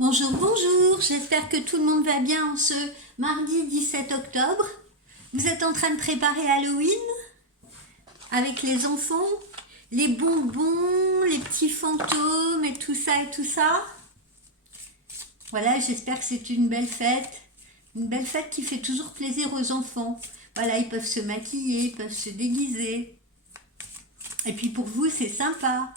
Bonjour, bonjour, j'espère que tout le monde va bien en ce mardi 17 octobre. Vous êtes en train de préparer Halloween avec les enfants, les bonbons, les petits fantômes et tout ça et tout ça. Voilà, j'espère que c'est une belle fête qui fait toujours plaisir aux enfants. Voilà, ils peuvent se maquiller, ils peuvent se déguiser. Et puis pour vous, c'est sympa.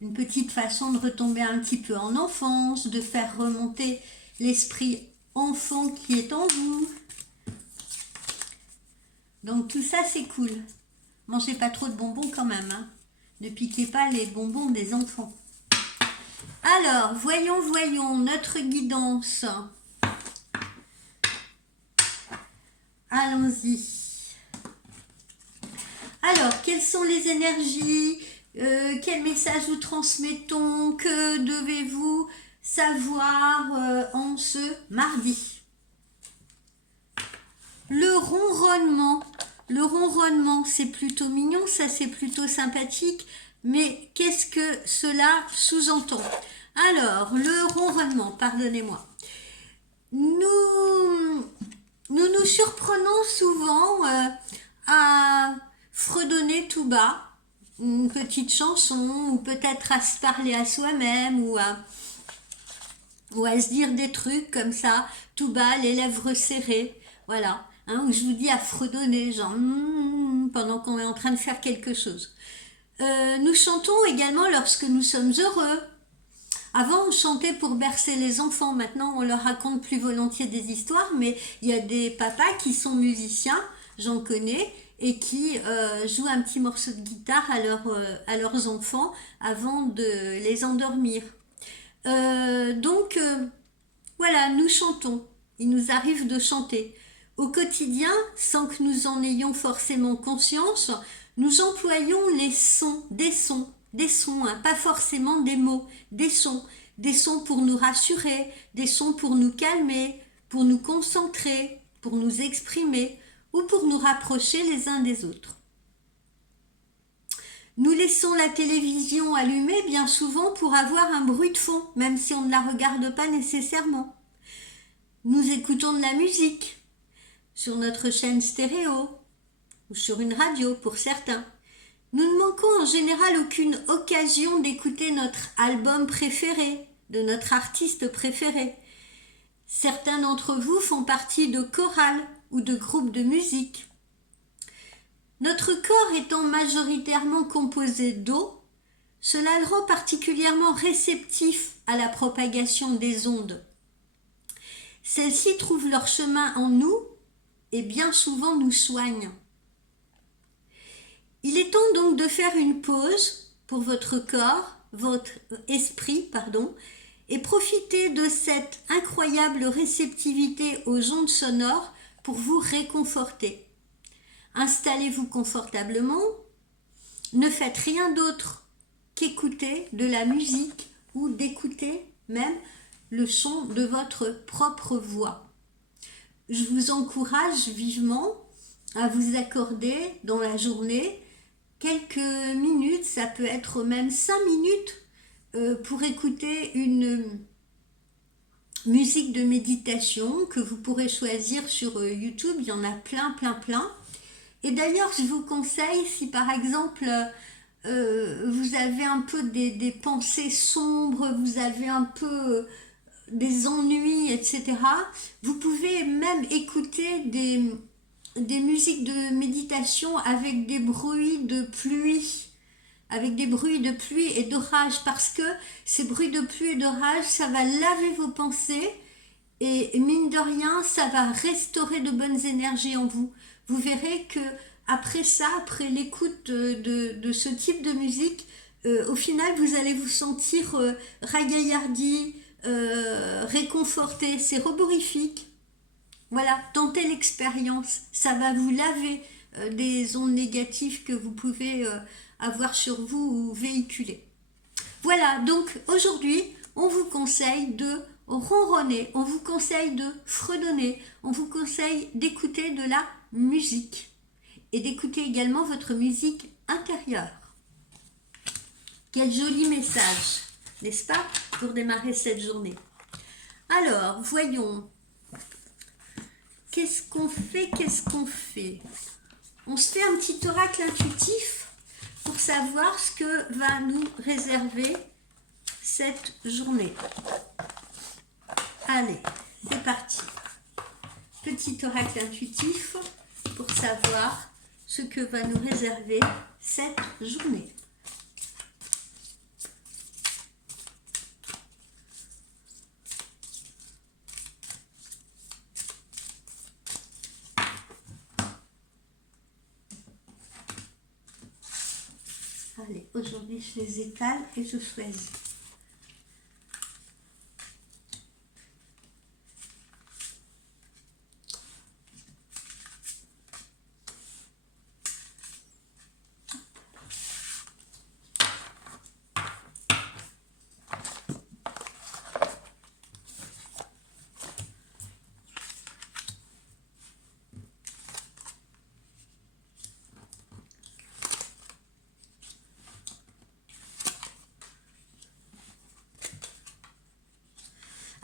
Une petite façon de retomber un petit peu en enfance, de faire remonter l'esprit enfant qui est en vous. Donc tout ça c'est cool. Mangez pas trop de bonbons quand même, hein. Ne piquez pas les bonbons des enfants. Alors, voyons notre guidance. Allons-y. Alors, quelles sont les énergies? Quel message vous transmettons? Que devez-vous savoir en ce mardi? Le ronronnement. Le ronronnement, c'est plutôt mignon, ça c'est plutôt sympathique, mais qu'est-ce que cela sous-entend? Alors, le ronronnement, pardonnez-moi. Nous surprenons souvent à fredonner tout bas une petite chanson, ou peut-être à se parler à soi-même, ou à se dire des trucs comme ça, tout bas, les lèvres serrées, voilà, hein, où je vous dis à fredonner, genre pendant qu'on est en train de faire quelque chose. Nous chantons également lorsque nous sommes heureux. Avant, on chantait pour bercer les enfants. Maintenant, on leur raconte plus volontiers des histoires, mais il y a des papas qui sont musiciens, j'en connais, et qui jouent un petit morceau de guitare à leurs enfants avant de les endormir. Donc, voilà, nous chantons. Il nous arrive de chanter. Au quotidien, sans que nous en ayons forcément conscience, nous employons les sons, des sons, hein, pas forcément des mots, des sons pour nous rassurer, des sons pour nous calmer, pour nous concentrer, pour nous exprimer ou pour nous rapprocher les uns des autres. Nous laissons la télévision allumée bien souvent pour avoir un bruit de fond, même si on ne la regarde pas nécessairement. Nous écoutons de la musique sur notre chaîne stéréo ou sur une radio pour certains. Nous ne manquons en général aucune occasion d'écouter notre album préféré, de notre artiste préféré. Certains d'entre vous font partie de chorales ou de groupes de musique. Notre corps étant majoritairement composé d'eau, cela le rend particulièrement réceptif à la propagation des ondes. Celles-ci trouvent leur chemin en nous et bien souvent nous soignent. Il est temps donc de faire une pause pour votre corps, votre esprit, et profiter de cette incroyable réceptivité aux ondes sonores pour vous réconforter. Installez-vous confortablement, ne faites rien d'autre qu'écouter de la musique ou d'écouter même le son de votre propre voix. Je vous encourage vivement à vous accorder dans la journée quelques minutes, ça peut être même 5 minutes pour écouter une musique de méditation que vous pourrez choisir sur YouTube, il y en a plein. Et d'ailleurs, je vous conseille, si par exemple vous avez un peu des pensées sombres, vous avez un peu des ennuis, etc., vous pouvez même écouter des musiques de méditation avec des bruits de pluie, et d'orage, parce que ces bruits de pluie et d'orage, ça va laver vos pensées et mine de rien, ça va restaurer de bonnes énergies en vous. Vous verrez que après ça, après l'écoute de ce type de musique, au final, vous allez vous sentir ragaillardi, réconforté, c'est roborifique. Voilà, tentez l'expérience, ça va vous laver des ondes négatives que vous pouvez avoir sur vous ou véhiculer. Voilà, donc aujourd'hui, on vous conseille de ronronner, on vous conseille de fredonner, on vous conseille d'écouter de la musique et d'écouter également votre musique intérieure. Quel joli message, n'est-ce pas, pour démarrer cette journée. Alors, voyons. Qu'est-ce qu'on fait? On se fait un petit oracle intuitif pour savoir ce que va nous réserver cette journée. Allez, c'est parti. Petit oracle intuitif pour savoir ce que va nous réserver cette journée. Allez, aujourd'hui je les étale et je choisis.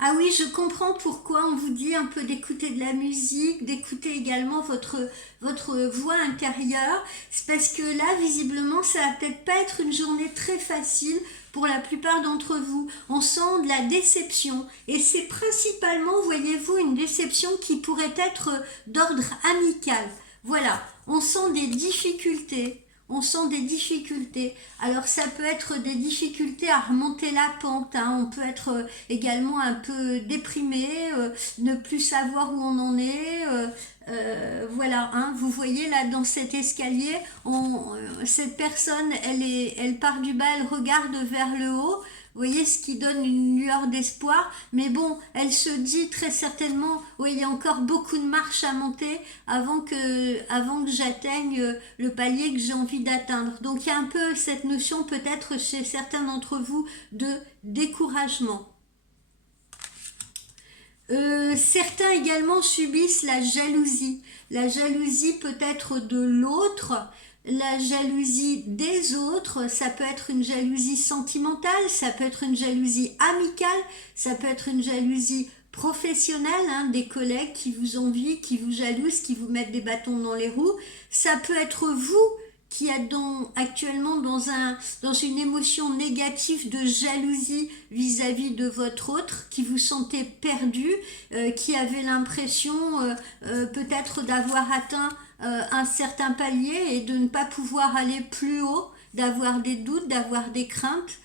Ah oui, je comprends pourquoi on vous dit un peu d'écouter de la musique, d'écouter également votre voix intérieure. C'est parce que là, visiblement, ça va peut-être pas être une journée très facile pour la plupart d'entre vous. On sent de la déception. Et c'est principalement, voyez-vous, une déception qui pourrait être d'ordre amical. Voilà, on sent des difficultés. On sent des difficultés. Alors ça peut être des difficultés à remonter la pente, hein. On peut être également un peu déprimé, ne plus savoir où on en est. Voilà, hein. Vous voyez là dans cet escalier, cette personne, elle part du bas, elle regarde vers le haut. Vous voyez, ce qui donne une lueur d'espoir. Mais bon, elle se dit très certainement, oui, il y a encore beaucoup de marches à monter avant que j'atteigne le palier que j'ai envie d'atteindre. Donc il y a un peu cette notion peut-être chez certains d'entre vous de découragement. Certains également subissent la jalousie. La jalousie peut-être de l'autre, la jalousie des autres, ça peut être une jalousie sentimentale, ça peut être une jalousie amicale, ça peut être une jalousie professionnelle, hein, des collègues qui vous envient, qui vous jalousent, qui vous mettent des bâtons dans les roues. Ça peut être vous qui êtes actuellement dans une émotion négative de jalousie vis-à-vis de votre autre, qui vous sentez perdu, qui avez l'impression peut-être d'avoir atteint un certain palier et de ne pas pouvoir aller plus haut, d'avoir des doutes, d'avoir des craintes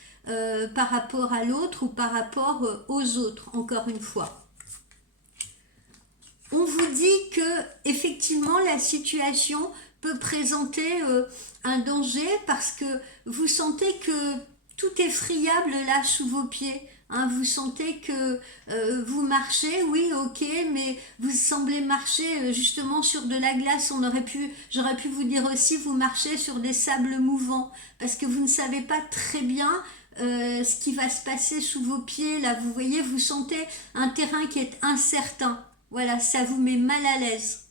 par rapport à l'autre ou par rapport aux autres, encore une fois. On vous dit que effectivement la situation peut présenter un danger parce que vous sentez que tout est friable là sous vos pieds. Hein, vous sentez que vous marchez, oui, ok, mais vous semblez marcher justement sur de la glace. J'aurais pu vous dire aussi, vous marchez sur des sables mouvants parce que vous ne savez pas très bien ce qui va se passer sous vos pieds. Là, vous voyez, vous sentez un terrain qui est incertain. Voilà, ça vous met mal à l'aise.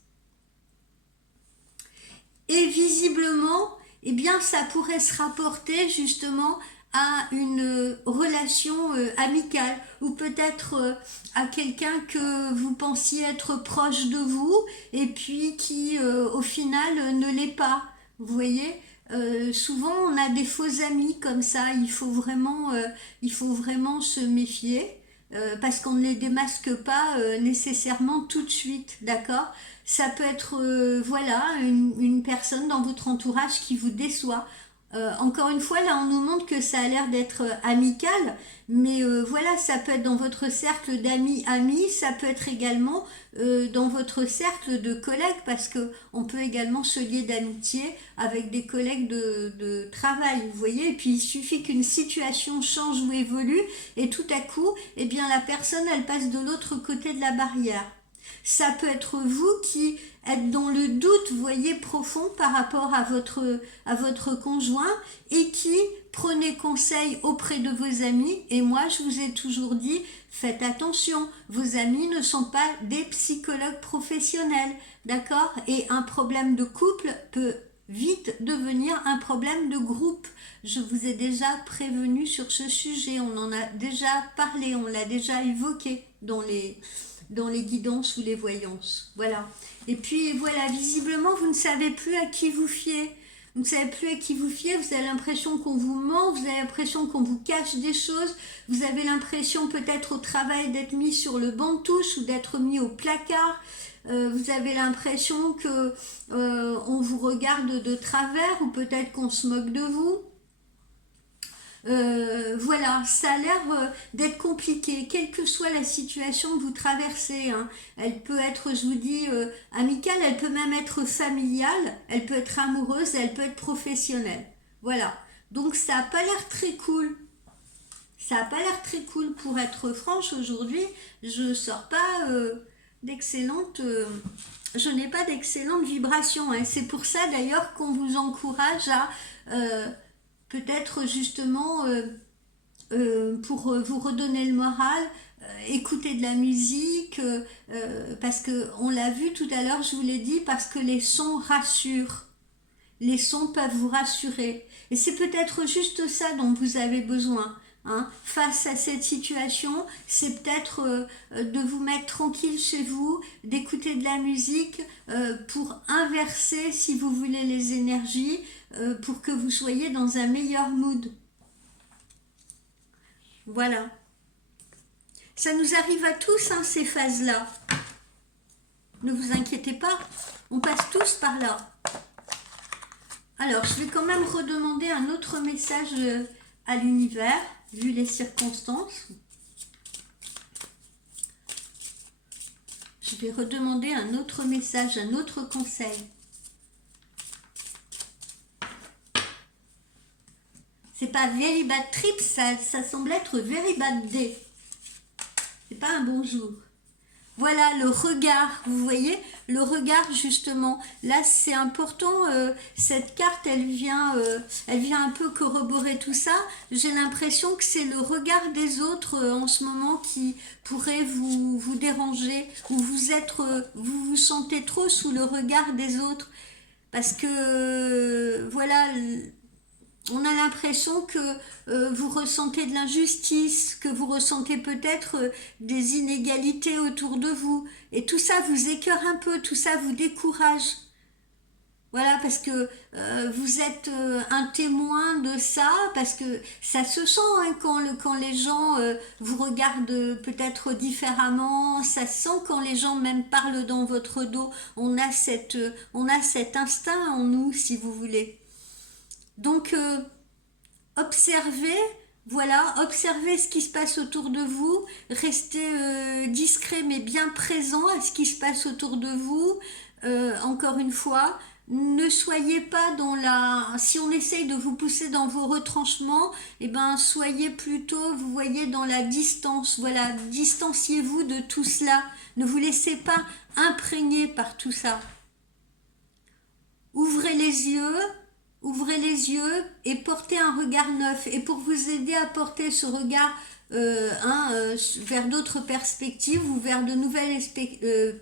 Et visiblement, eh bien, ça pourrait se rapporter justement à une relation amicale ou peut-être à quelqu'un que vous pensiez être proche de vous et puis qui au final ne l'est pas. Vous voyez, souvent on a des faux amis comme ça, il faut vraiment se méfier. Parce qu'on ne les démasque pas nécessairement tout de suite, d'accord? Ça peut être voilà une personne dans votre entourage qui vous déçoit. Encore une fois, là on nous montre que ça a l'air d'être amical, mais voilà, ça peut être dans votre cercle amis, ça peut être également dans votre cercle de collègues, parce que on peut également se lier d'amitié avec des collègues de travail, vous voyez, et puis il suffit qu'une situation change ou évolue, et tout à coup, eh bien la personne, elle passe de l'autre côté de la barrière. Ça peut être vous qui êtes dans le doute, vous voyez, profond par rapport à votre conjoint et qui prenez conseil auprès de vos amis. Et moi, je vous ai toujours dit, faites attention, vos amis ne sont pas des psychologues professionnels, d'accord? Et un problème de couple peut vite devenir un problème de groupe. Je vous ai déjà prévenu sur ce sujet, on en a déjà parlé, on l'a déjà évoqué dans les guidances ou les voyances. Voilà. Et puis voilà, visiblement, vous ne savez plus à qui vous fier. Vous ne savez plus à qui vous fier, vous avez l'impression qu'on vous ment, vous avez l'impression qu'on vous cache des choses, vous avez l'impression peut-être au travail d'être mis sur le banc de touche ou d'être mis au placard, vous avez l'impression que on vous regarde de travers ou peut-être qu'on se moque de vous. Voilà, ça a l'air d'être compliqué, quelle que soit la situation que vous traversez, hein. Elle peut être, je vous dis, amicale, elle peut même être familiale, elle peut être amoureuse, elle peut être professionnelle. Voilà, donc ça n'a pas l'air très cool. Ça n'a pas l'air très cool pour être franche aujourd'hui. Je ne sors pas d'excellentes... je n'ai pas d'excellentes vibrations, hein. C'est pour ça d'ailleurs qu'on vous encourage à... peut-être justement pour vous redonner le moral, écouter de la musique, parce que on l'a vu tout à l'heure, je vous l'ai dit, parce que les sons rassurent. Les sons peuvent vous rassurer. Et c'est peut-être juste ça dont vous avez besoin. Hein. Face à cette situation, c'est peut-être de vous mettre tranquille chez vous, d'écouter de la musique pour inverser, si vous voulez, les énergies, pour que vous soyez dans un meilleur mood. Voilà. Ça nous arrive à tous, hein, ces phases-là. Ne vous inquiétez pas, on passe tous par là. Alors, je vais quand même redemander un autre message à l'univers, vu les circonstances. Je vais redemander un autre message, un autre conseil. C'est pas very bad trip, ça semble être very bad day. C'est pas un bon jour. Voilà le regard, vous voyez, le regard justement. Là, c'est important. Cette carte, elle vient un peu corroborer tout ça. J'ai l'impression que c'est le regard des autres en ce moment qui pourrait vous déranger, ou vous vous sentez trop sous le regard des autres, parce que voilà. On a l'impression que vous ressentez de l'injustice, que vous ressentez peut-être des inégalités autour de vous. Et tout ça vous écœure un peu, tout ça vous décourage. Voilà, parce que vous êtes un témoin de ça, parce que ça se sent hein, quand les gens vous regardent peut-être différemment, ça se sent quand les gens même parlent dans votre dos. On a cet instinct en nous, si vous voulez. Donc, observez, voilà, observez ce qui se passe autour de vous, restez discret mais bien présent à ce qui se passe autour de vous. Encore une fois, ne soyez pas dans si on essaye de vous pousser dans vos retranchements, eh ben, soyez plutôt, vous voyez, dans la distance. Voilà, distanciez-vous de tout cela. Ne vous laissez pas imprégner par tout ça. Ouvrez les yeux et portez un regard neuf. Et pour vous aider à porter ce regard vers d'autres perspectives ou vers de nouvelles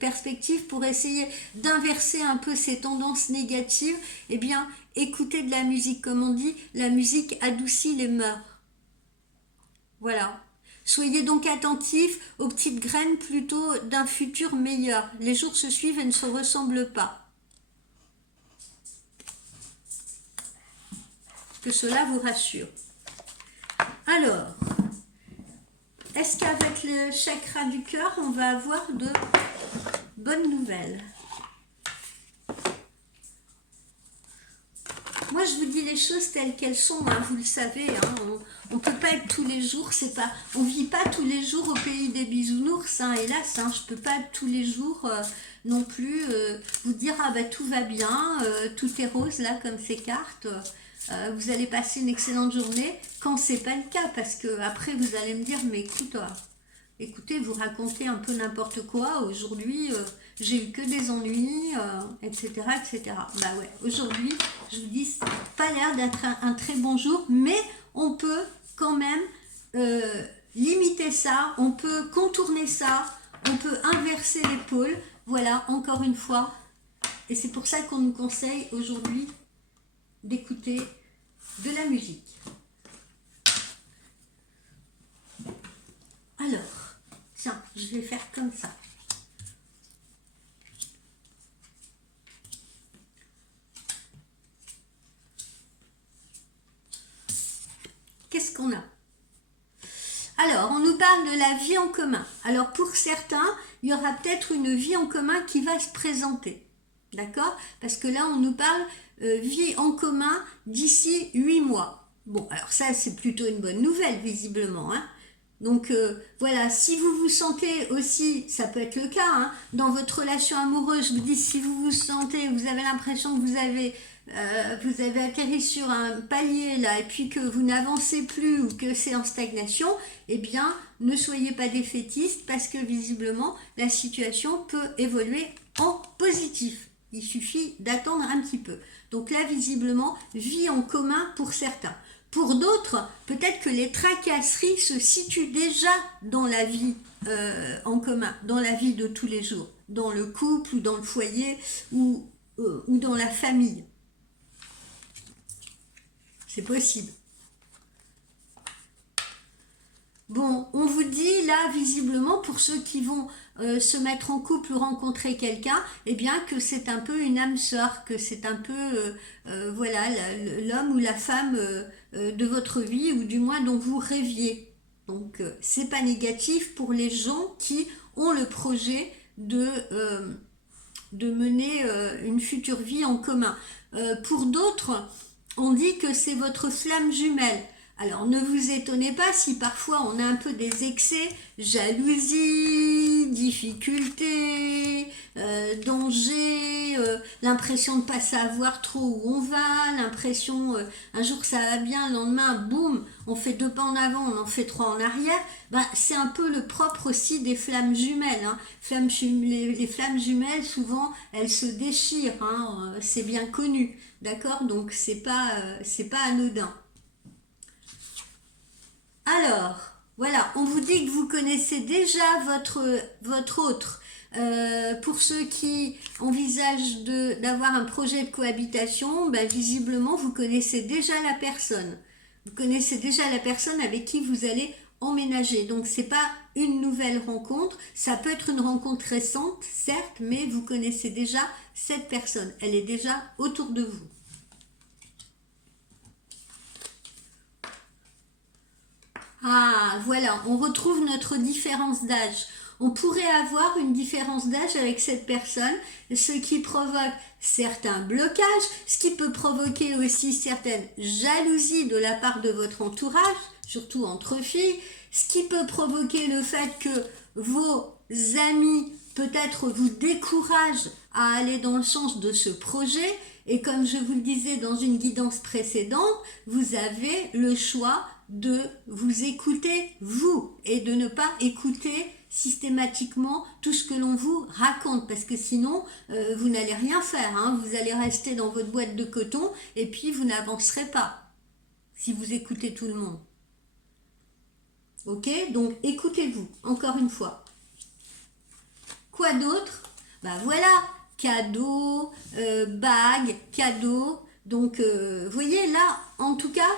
perspectives pour essayer d'inverser un peu ces tendances négatives, eh bien, écoutez de la musique. Comme on dit, la musique adoucit les mœurs. Voilà. Soyez donc attentifs aux petites graines plutôt d'un futur meilleur. Les jours se suivent et ne se ressemblent pas. Que cela vous rassure. Alors, est-ce qu'avec le chakra du cœur, on va avoir de bonnes nouvelles? Moi, je vous dis les choses telles qu'elles sont, hein, vous le savez. Hein, on ne peut pas être tous les jours, on ne vit pas tous les jours au pays des bisounours, hein, hélas. Hein, je ne peux pas être tous les jours non plus vous dire ah bah tout va bien, tout est rose là comme ces cartes. Vous allez passer une excellente journée quand c'est pas le cas, parce que après vous allez me dire mais écoutez, vous racontez un peu n'importe quoi, aujourd'hui j'ai eu que des ennuis, etc. Bah ouais, aujourd'hui je vous dis ça n'a pas l'air d'être un très bon jour, mais on peut quand même limiter ça, on peut contourner ça, on peut inverser les pôles, voilà, encore une fois, et c'est pour ça qu'on nous conseille aujourd'hui d'écouter de la musique. Alors, tiens, je vais faire comme ça. Qu'est-ce qu'on a? Alors, on nous parle de la vie en commun. Alors, pour certains, il y aura peut-être une vie en commun qui va se présenter. D'accord? Parce que là, on nous parle vie en commun d'ici 8 mois. Bon, alors ça, c'est plutôt une bonne nouvelle, visiblement. Hein. Donc, voilà, si vous vous sentez aussi, ça peut être le cas, hein, dans votre relation amoureuse, je vous dis, si vous vous sentez, vous avez l'impression que vous avez atterri sur un palier là et puis que vous n'avancez plus ou que c'est en stagnation, eh bien ne soyez pas défaitistes parce que visiblement la situation peut évoluer en positif. Il suffit d'attendre un petit peu. Donc là visiblement vie en commun pour certains. Pour d'autres, peut-être que les tracasseries se situent déjà dans la vie en commun, dans la vie de tous les jours, dans le couple ou dans le foyer ou dans la famille. C'est possible. Bon, on vous dit là, visiblement, pour ceux qui vont se mettre en couple ou rencontrer quelqu'un, eh bien que c'est un peu une âme sœur, que c'est un peu, voilà, l'homme ou la femme de votre vie, ou du moins dont vous rêviez. Donc, c'est pas négatif pour les gens qui ont le projet de mener une future vie en commun. Pour d'autres, on dit que c'est votre flamme jumelle. Alors ne vous étonnez pas si parfois on a un peu des excès, jalousie, difficulté, danger, l'impression de ne pas savoir trop où on va, l'impression un jour ça va bien, le lendemain boum, on fait 2 pas en avant, on en fait 3 en arrière. Ben, c'est un peu le propre aussi des flammes jumelles. Hein. Les flammes jumelles souvent elles se déchirent, hein, c'est bien connu, d'accord? Donc c'est pas anodin. Alors, voilà, on vous dit que vous connaissez déjà votre autre. Pour ceux qui envisagent d'avoir un projet de cohabitation, ben, visiblement, vous connaissez déjà la personne. Vous connaissez déjà la personne avec qui vous allez emménager. Donc, c'est pas une nouvelle rencontre. Ça peut être une rencontre récente, certes, mais vous connaissez déjà cette personne. Elle est déjà autour de vous. Ah, voilà, on retrouve notre différence d'âge. On pourrait avoir une différence d'âge avec cette personne, ce qui provoque certains blocages, ce qui peut provoquer aussi certaines jalousies de la part de votre entourage, surtout entre filles, ce qui peut provoquer le fait que vos amis peut-être vous découragent à aller dans le sens de ce projet. Et comme je vous le disais dans une guidance précédente, vous avez le choix de vous écouter vous et de ne pas écouter systématiquement tout ce que l'on vous raconte parce que sinon vous n'allez rien faire, hein. Vous allez rester dans votre boîte de coton et puis vous n'avancerez pas si vous écoutez tout le monde. Ok, donc écoutez-vous encore une fois. Quoi d'autre? Ben voilà, cadeau, bague, cadeau. Donc vous voyez là, en tout cas,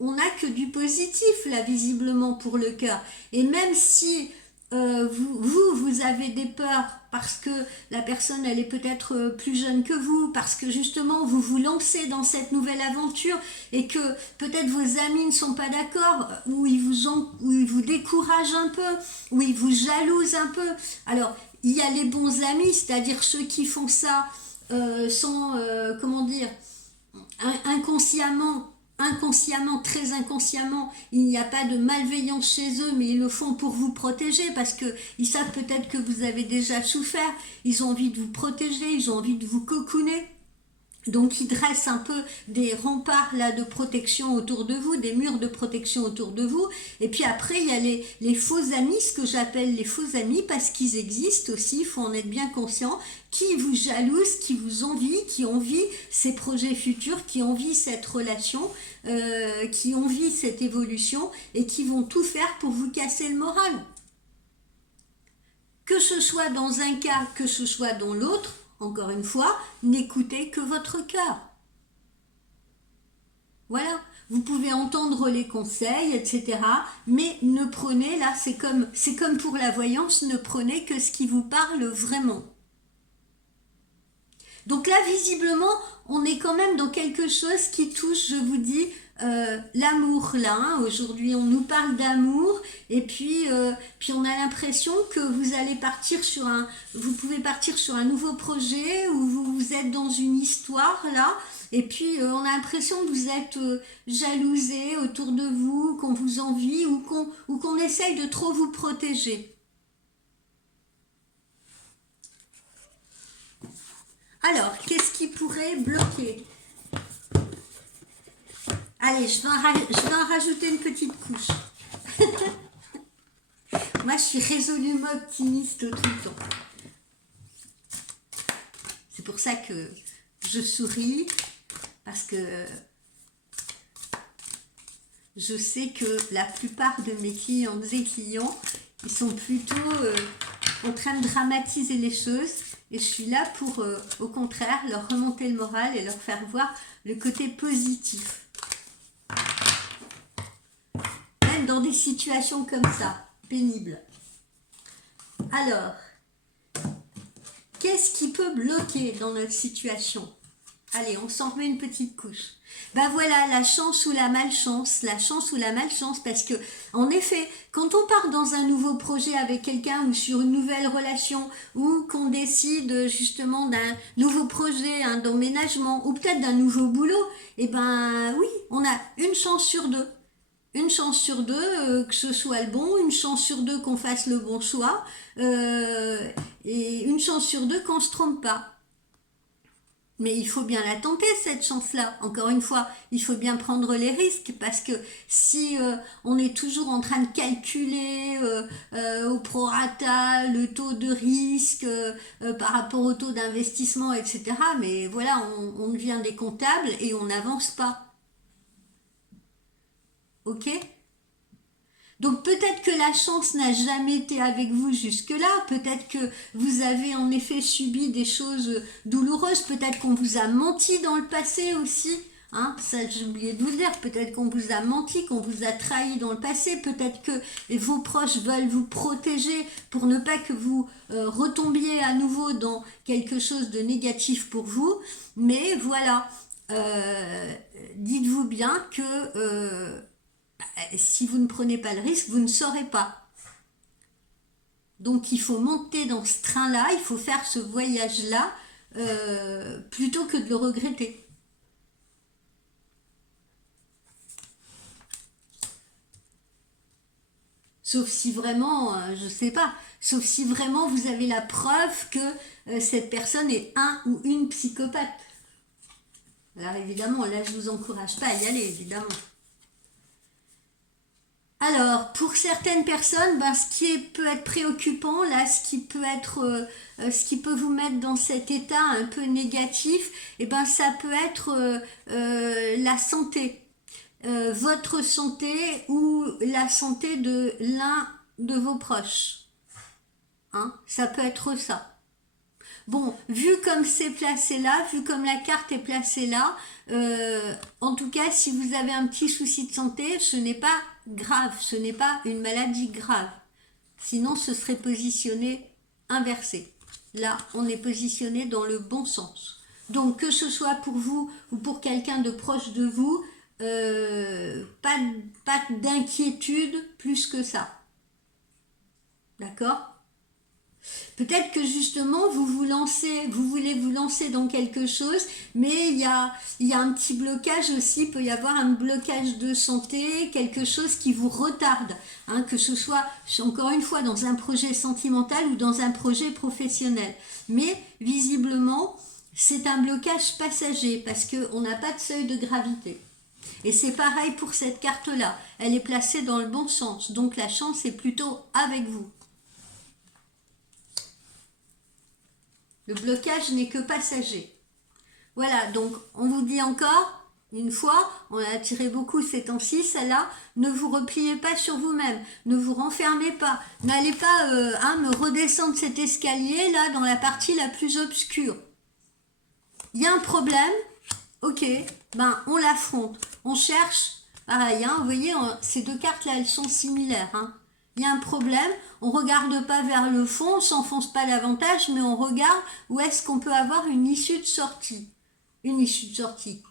on n'a que du positif là visiblement pour le cœur. Et même si vous avez des peurs parce que la personne elle est peut-être plus jeune que vous, parce que justement vous vous lancez dans cette nouvelle aventure et que peut-être vos amis ne sont pas d'accord, ou ils vous découragent un peu, ou ils vous jalousent un peu. Alors il y a les bons amis, c'est-à-dire ceux qui font ça sans, comment dire, inconsciemment, très inconsciemment, il n'y a pas de malveillance chez eux, mais ils le font pour vous protéger parce que ils savent peut-être que vous avez déjà souffert, ils ont envie de vous protéger, ils ont envie de vous cocooner. Donc ils dressent un peu des remparts là de protection autour de vous, des murs de protection autour de vous. Et puis après il y a les faux amis, ce que j'appelle les faux amis, parce qu'ils existent aussi, il faut en être bien conscient, qui vous jalousent, qui vous envient, qui envient ces projets futurs, qui envient cette relation, qui envient cette évolution et qui vont tout faire pour vous casser le moral. Que ce soit dans un cas, que ce soit dans l'autre, encore une fois, n'écoutez que votre cœur. Voilà, vous pouvez entendre les conseils, etc. Mais ne prenez, là, c'est comme pour la voyance, ne prenez que ce qui vous parle vraiment. Donc là, visiblement, on est quand même dans quelque chose qui touche, je vous dis, l'amour là. Hein. Aujourd'hui, on nous parle d'amour et puis on a l'impression que vous allez vous pouvez partir sur un nouveau projet où vous êtes dans une histoire là. Et puis on a l'impression que vous êtes jalousé autour de vous, qu'on vous envie ou qu'on essaye de trop vous protéger. Alors, qu'est-ce qui pourrait bloquer? Allez, je vais en rajouter une petite couche. Moi, je suis résolument optimiste tout le temps. C'est pour ça que je souris, parce que je sais que la plupart de mes clientes et clients, ils sont plutôt en train de dramatiser les choses. Et je suis là pour, au contraire, leur remonter le moral et leur faire voir le côté positif. Même dans des situations comme ça, pénibles. Alors, qu'est-ce qui peut bloquer dans notre situation? Allez, on s'en remet une petite couche. Ben voilà, la chance ou la malchance, parce que, en effet, quand on part dans un nouveau projet avec quelqu'un ou sur une nouvelle relation, ou qu'on décide justement d'un nouveau projet, un d'emménagement, ou peut-être d'un nouveau boulot, eh ben oui, on a une chance sur deux. Une chance sur deux que ce soit le bon, une chance sur deux qu'on fasse le bon choix, et une chance sur deux qu'on ne se trompe pas. Mais il faut bien la tenter, cette chance-là. Encore une fois, il faut bien prendre les risques, parce que si on est toujours en train de calculer au prorata le taux de risque par rapport au taux d'investissement, etc., mais voilà, on devient des comptables et on n'avance pas. Ok? Donc peut-être que la chance n'a jamais été avec vous jusque-là, peut-être que vous avez en effet subi des choses douloureuses, peut-être qu'on vous a menti dans le passé aussi, hein, ça j'ai oublié de vous le dire, peut-être qu'on vous a menti, qu'on vous a trahi dans le passé, peut-être que vos proches veulent vous protéger pour ne pas que vous retombiez à nouveau dans quelque chose de négatif pour vous, mais voilà, dites-vous bien que... si vous ne prenez pas le risque, vous ne saurez pas. Donc il faut monter dans ce train-là, il faut faire ce voyage-là, plutôt que de le regretter. Sauf si vraiment, je sais pas, sauf si vraiment vous avez la preuve que cette personne est un ou une psychopathe. Alors évidemment, là je vous encourage pas à y aller, évidemment. Alors, pour certaines personnes, ben, peut être préoccupant, là, ce qui peut vous mettre dans cet état un peu négatif, et ben, ça peut être la santé, votre santé ou la santé de l'un de vos proches. Hein, ça peut être ça. Bon, vu comme c'est placé là, vu comme la carte est placée là, en tout cas, si vous avez un petit souci de santé, ce n'est pas grave, ce n'est pas une maladie grave. Sinon, ce serait positionné inversé. Là, on est positionné dans le bon sens. Donc, que ce soit pour vous ou pour quelqu'un de proche de vous, pas d'inquiétude plus que ça. D'accord ? Peut-être que justement vous voulez vous lancer dans quelque chose, mais il y a un petit blocage aussi, il peut y avoir un blocage de santé, quelque chose qui vous retarde, hein, que ce soit encore une fois dans un projet sentimental ou dans un projet professionnel. Mais visiblement, c'est un blocage passager parce qu'on n'a pas de seuil de gravité. Et c'est pareil pour cette carte-là, elle est placée dans le bon sens, donc la chance est plutôt avec vous. Le blocage n'est que passager. Voilà, donc on vous dit encore, une fois, on a tiré beaucoup ces temps-ci, celle-là, ne vous repliez pas sur vous-même, ne vous renfermez pas, n'allez pas me redescendre cet escalier là dans la partie la plus obscure. Il y a un problème, ok, ben on l'affronte. On cherche, pareil, hein, vous voyez, ces deux cartes-là, elles sont similaires. Hein. Il y a un problème, on ne regarde pas vers le fond, on ne s'enfonce pas davantage, mais on regarde où est-ce qu'on peut avoir une issue de sortie. Une issue de sortie,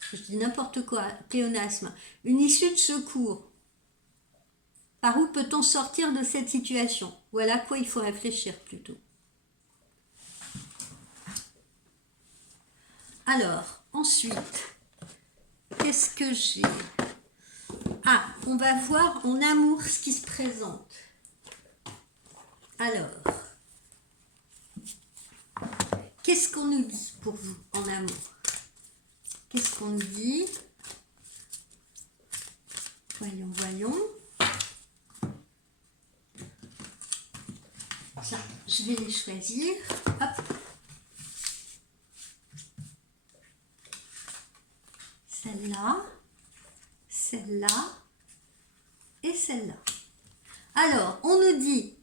je dis n'importe quoi, pléonasme. Une issue de secours. Par où peut-on sortir de cette situation? Voilà à quoi il faut réfléchir plutôt. Alors, ensuite, qu'est-ce que j'ai? Ah, on va voir en amour ce qui se présente. Alors, qu'est-ce qu'on nous dit pour vous en amour? Qu'est-ce qu'on nous dit? Voyons, voyons. Tiens, je vais les choisir. Hop. Celle-là, celle-là et celle-là. Alors, on nous dit,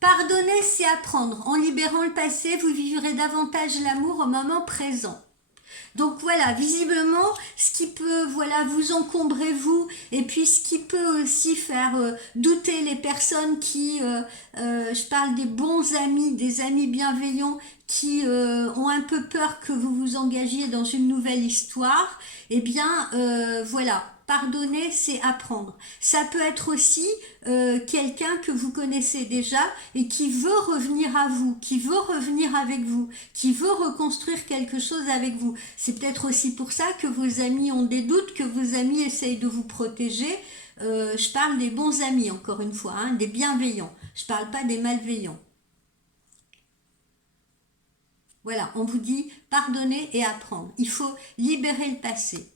pardonner, c'est apprendre. En libérant le passé, vous vivrez davantage l'amour au moment présent. Donc voilà, visiblement, ce qui peut vous encombrer vous, et puis ce qui peut aussi faire douter les personnes qui, je parle des bons amis, des amis bienveillants qui ont un peu peur que vous vous engagiez dans une nouvelle histoire, eh bien voilà. Pardonner, c'est apprendre. Ça peut être aussi quelqu'un que vous connaissez déjà et qui veut revenir à vous, qui veut revenir avec vous, qui veut reconstruire quelque chose avec vous. C'est peut-être aussi pour ça que vos amis ont des doutes, que vos amis essayent de vous protéger. Je parle des bons amis, encore une fois, hein, des bienveillants. Je ne parle pas des malveillants. Voilà, on vous dit pardonner et apprendre. Il faut libérer le passé,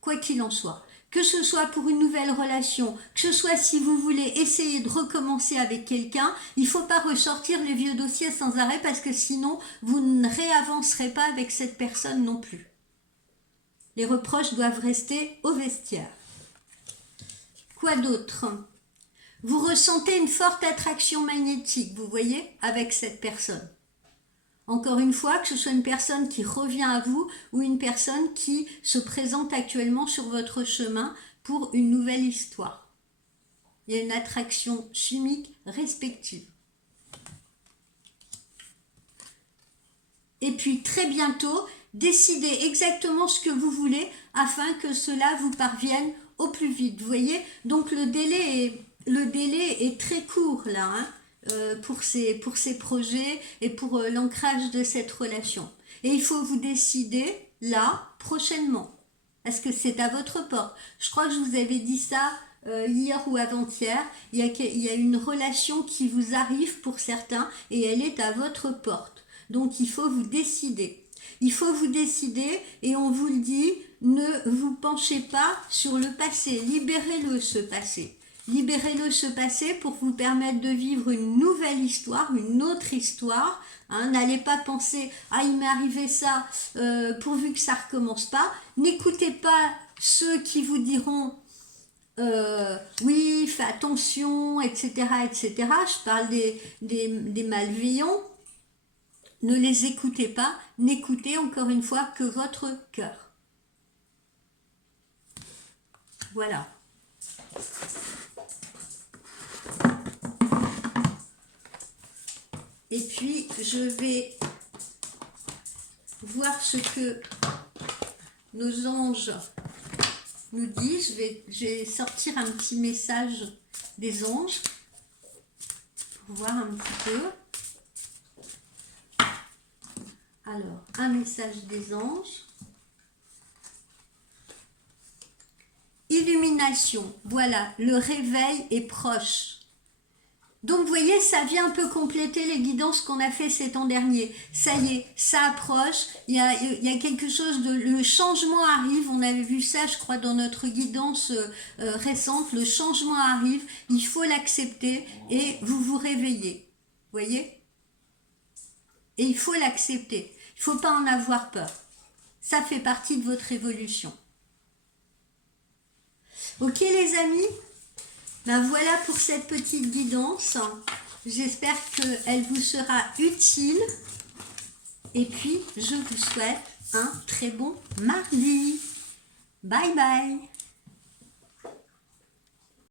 quoi qu'il en soit. Que ce soit pour une nouvelle relation, que ce soit si vous voulez essayer de recommencer avec quelqu'un, il ne faut pas ressortir les vieux dossiers sans arrêt parce que sinon, vous ne réavancerez pas avec cette personne non plus. Les reproches doivent rester au vestiaire. Quoi d'autre? Vous ressentez une forte attraction magnétique, vous voyez, avec cette personne. Encore une fois, que ce soit une personne qui revient à vous ou une personne qui se présente actuellement sur votre chemin pour une nouvelle histoire. Il y a une attraction chimique respective. Et puis très bientôt, décidez exactement ce que vous voulez afin que cela vous parvienne au plus vite. Vous voyez, donc le délai est très court là, hein. Pour ces projets et pour l'ancrage de cette relation. Et il faut vous décider là, prochainement, parce que c'est à votre porte. Je crois que je vous avais dit ça hier ou avant-hier. Il y a une relation qui vous arrive pour certains et elle est à votre porte. Donc il faut vous décider. Il faut vous décider et on vous le dit, ne vous penchez pas sur le passé, libérez-le ce passé. Libérez-le ce passé pour vous permettre de vivre une nouvelle histoire, une autre histoire. Hein, n'allez pas penser « Ah, il m'est arrivé ça, pourvu que ça ne recommence pas ». N'écoutez pas ceux qui vous diront oui, fais attention, etc., etc. Je parle des malveillants. Ne les écoutez pas. N'écoutez encore une fois que votre cœur. Voilà. Et puis, je vais voir ce que nos anges nous disent. Je vais sortir un petit message des anges pour voir un petit peu. Alors, un message des anges. Illumination. Voilà, le réveil est proche. Donc, vous voyez, ça vient un peu compléter les guidances qu'on a fait ces temps derniers. Ça y est, ça approche. Il y a quelque chose de... Le changement arrive. On avait vu ça, je crois, dans notre guidance récente. Le changement arrive. Il faut l'accepter et vous vous réveillez. Vous voyez? Et il faut l'accepter. Il ne faut pas en avoir peur. Ça fait partie de votre évolution. Ok, les amis? Ben voilà pour cette petite guidance. J'espère qu'elle vous sera utile. Et puis, je vous souhaite un très bon mardi. Bye bye.